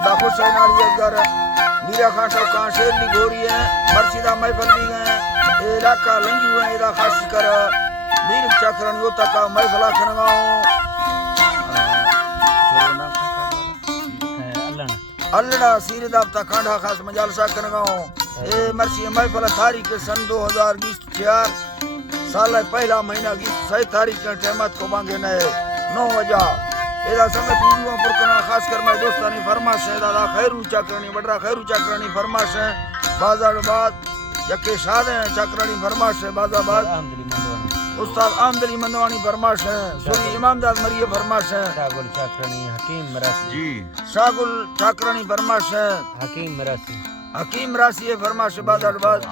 अदा हुसैन अली असगर मीरा खान साहब का शेर ली गोरी है मर्शिदा महफिल भी गए ए इलाका लंजू है इदा खास कर मीर चक्रन योता का महफिल खनगाओ अल्लाह सीरदाब ता कांडा खास मजालसा खनगाओ ए मर्शी महफिल तारीख सन 2024 साल पहला महीना की 6 तारीख के टेमत को मांगे ने 9 बजा एदा संगत वीडियो पुरकना खास कर मैं दोस्तानी फरमाश है दादा खैरू चक्रानी बडरा खैरू चक्रानी फरमाश है बाजार बाद यके शादे चक्रानी फरमाश है बाजाबाद उस्ताद आमदली मंदवानी फरमाश है सूरी इमामदाद मरिए फरमाश है शागुल चक्रानी हकीम मरासी जी शागुल चक्रानी फरमाश है हकीम रासी है फरमाश बाजार बाद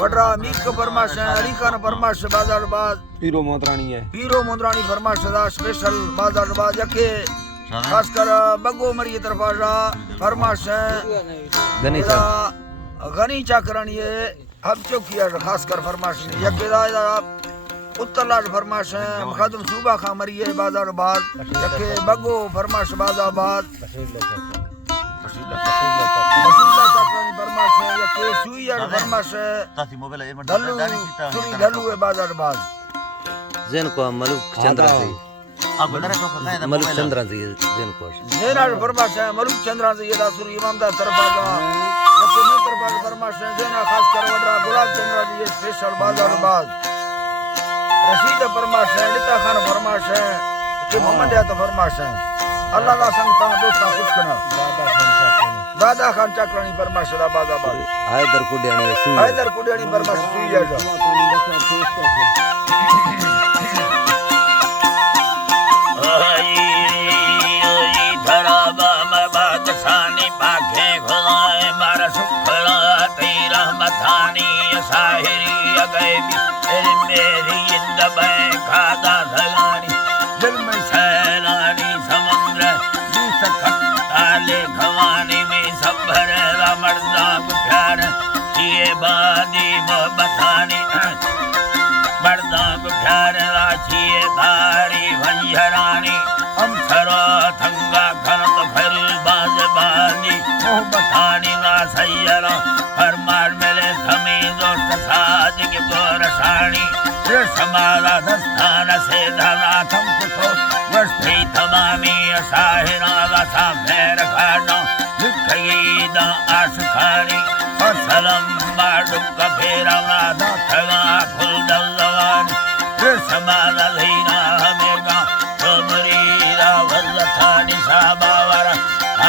वडरा मीर का फरमाश है अली खान फरमाश बाजार बाद पीरो मोदरानी फरमाश दा स्पेशल बाजार बाद यके खास कर बगो मरी तरफा फरमाश है गनी चक्रानी है अब चौकिया खास कर फरमाश यके दा उत्तरलाज फरमाश है खादम सूबा खा मरी है बाजार बाद यके बगो फरमाश बाजाबाद फरमाश है यके सुईया फरमाश है तासी मोबाइल दल्लू सुरी दल्लू है बाजार बाद जैन को मलुक चंद्रा से मलुक चंद्रा से जैन को जैना फरमाश है मलुक चंद्रा से ये दासुरी इमामदार तरफा का यके में तरफा फरमाश है जैना खास कर वडरा गुलाब चंद्रा जी स्पेशल बाजार बाद रशीद फरमाश है लिता खान फरमाश है कि मोहम्मद है तो फरमाश है अल्लाह का संगता दोस्ता खुश करना दादा खान चक्रानी फरमाश दा बाजाबाद हैदर कुडियानी फरमाश सुई जाएगा दिल में सैलानी समुद्र बीस खवानी में सब भरेला मर्दा प्यार ये बादी बतानी मर्दा प्यार राशिए धारी भंजरानी हम सरो थंगा खरत भर बाज बानी मोहब्बतानी ना सैयरा फरमान मिले थमे दोस्त साज के गोरसानी समाला दस्तान से धना थम कुछो वर्षी तमामी साहिरा सा फेर खाना लिखईदा आशखानी असलम बाडुक का फेरा वादा थगा खुल दलवान समाला लेना हमेगा तोमरीरा वल्लथानी साबावरा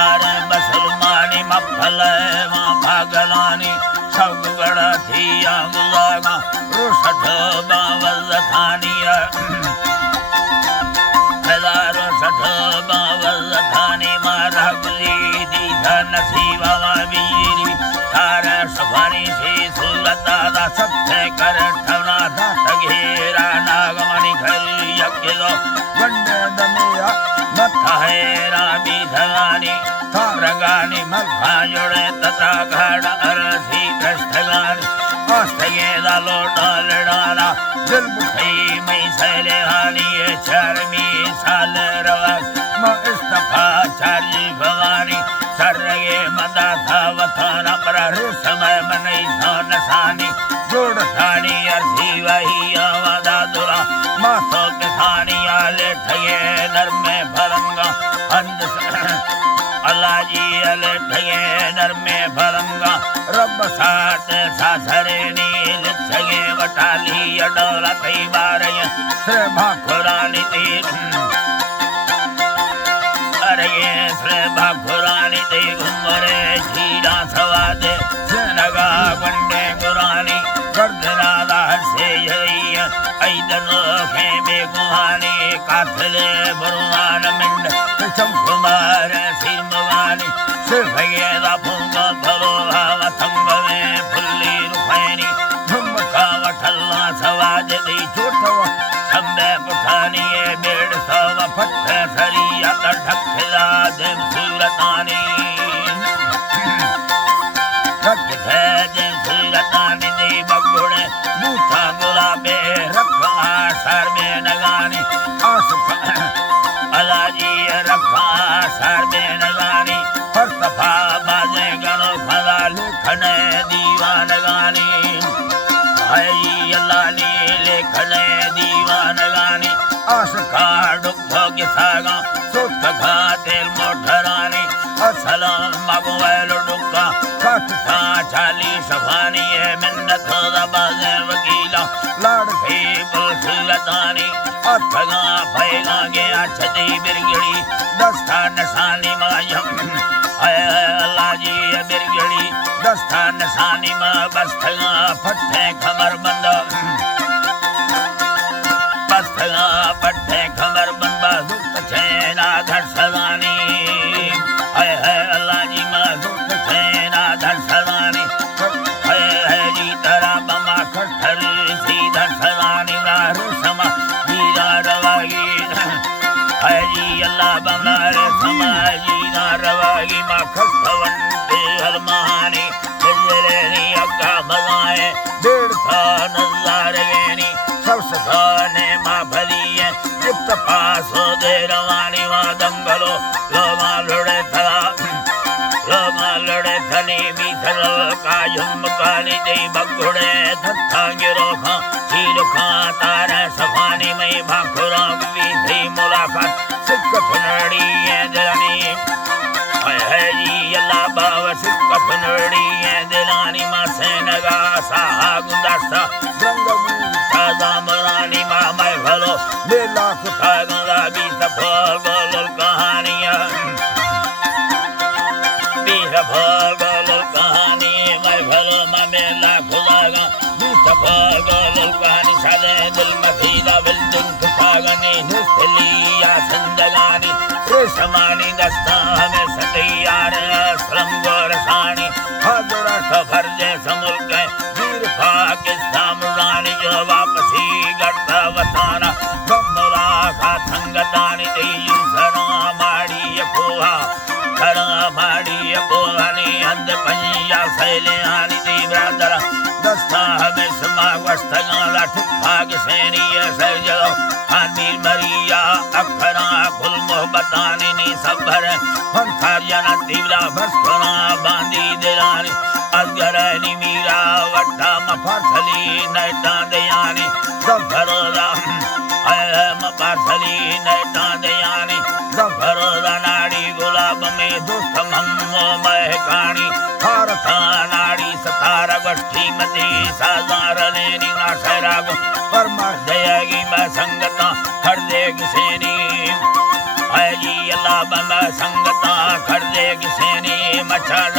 आरे मुसलमानी मफले मा पागलानी सब बड़ा थिया मुलागा रुसठ बावल थानिया हजारों सठ बावल थानी मारा गुली दी नसीबा वीरी तारा सफारी से सुलता दा सत्य कर ठवना दा तगेरा नागमणि घर यज्ञो वंदे दमेया मथा है रामी धगानी रंगानी मखा जोड़े तथा घड़ अरसी कष्टगानी आस्थे दालो डाल डाला दिल बुखई मई सैले हानी शर्मी साल रवा म इस्तफा चार्जी भवानी सरगे मदा था वथाना पर समय मनई धन सानी जोड़ थानी अर्धी वही आवादा दुरा माथो के थानी आले ठगे नर में भरंगा अंध अल्लाह जी अले ठगे नर में भरंगा रब साथ सासरे नील छगे वटाली अडोला कई बार श्रभा खुरानी तीर अरे श्रभा खुरानी दे घुमरे झीरा सवादे नगा वंडे गुरानी गर्दनादा से यही ऐदन खे बेगुहानी काथले बुरवान मिंड चमकुमार सिमवानी सिर्फगे दा फुंगा भलो भाव थंग में फुल्ली रुफैनी झुमका वठल्ला सवाज दी छोटवा संबे पुठानी बेड़ सव फट सरिया ढकला देव सूरतानी रख दे सूरतानी दे बगुड़े बूथा गुलाबे रखा सर में नगानी आस अलाजी रखा सर में नगानी सागा सुख खातिर मोठरानी असलम मगवैल डुक्का कथा चाली सफानी है मिन्नत दबाजे वकीला लाड़ फी बुलसिलतानी अथगा फैगा गया छदी बिरगड़ी दस्ता नशानी मायम अल्लाह जी बिरगड़ी दस्ता नशानी मा बस्तगा फट्टे खमर बंद बस्तगा फट्टे खमर बंद दुख छेना धर सदानी अल्लाह जी मा दुख छेना धर सदानी है जी तरा बमा खटर सीधा सदानी रार समा जीरा रवागी है जी अल्लाह बमा रे समा जीरा रवागी मा खस्तवंते हलमानी बिजलेनी अक्का भलाए डेढ़ था नजारे गेनी सब सथाने मा भली है जित पास हो दे रवानी वा दंगलो लोमा लड़े थनी भी थल का झुमकानी दे बगुड़े धत्था गिरो खा सील खा तारे सफानी में भाखुरा भी थी मुलाकात सिक फनड़ी है दिलानी है जी अल्लाह बाव सिक फनड़ी है दिलानी मा सेनगा साहा गुंदासा रंगमू सादा मरानी मा मैं भलो बेला सुखा गंगा भी सफल गोल कहानियां भी सफल गोल कहानी मैं भलो मा मेला खुदागा भी सफल गोल कहानी साले दिल मसीदा बिल्डिंग सुखागनी निस्लिया संदगानी रेशमानी दस्ता हमें सदैयार श्रम गोरसानी हजरा सफर जैसा मुल्क है वीर पाकिस्तान रानी जो वापसी गट्टा वताना बमला का संगतानी देयु सरा माड़ी यकोहा सरा माड़ी यकोहानी हंद पंजा सैले आनी दी ब्रादरा दस्ता हमें समा वस्तगाला ठिक भाग सैनी सरजलो खानीर मरिया अखरा कुल मोहब्बतानी नी सबर हम खारियाना तीवरा बसना बांधी दिलानी अजगरनी मीरा वट्टा मफसली नैटा दयानी सफरोदा मफसली नैटा दयानी सफरोदा नाड़ी गुलाब में दुष्ट मम्मो महकानी हारथा नाड़ी सतारा गष्ठी मती साजार लेनी नाशरागो परमा दयागी मैं संगता कर देगी सेनी है जी अल्लाह मैं संगता कर देगी सेनी मच्छर